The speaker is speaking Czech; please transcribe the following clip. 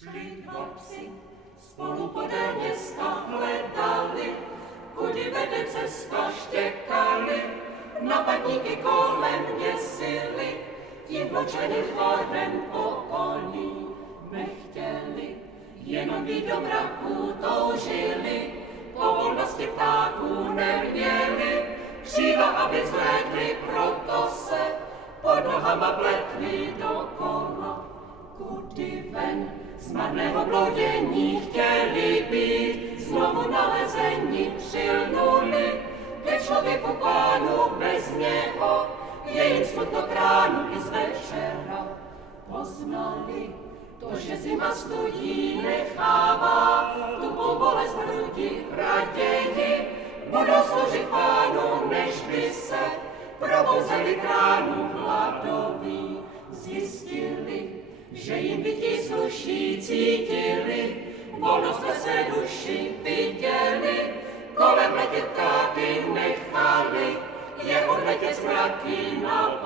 Šli dva psi, spolu podél města hledali, kudy vede cesta, štěkali, napadníky kolem děsili, tím vločeným tvarem okolí nechtěli, jenom být do mraku toužili, po volnosti ptáků neměli, křídla, aby vzlétli, proto se pod nohama pletli dokola. Kudy ven z marného bloudění chtěli být, znovu nalezení přilnuli, ke člověku pánu bez něho, je jim smutno k ránu i z večera. Poznali to, že zima studí nechává, tupou bolest v hrudi raději, budou sloužit pánu, než by se probouzeli k ránu hladoví. Zjistili, že jim bytí sluší cítili, volnost ve své duši viděli, kolem letět ptáky nechali, je odletět z mraky na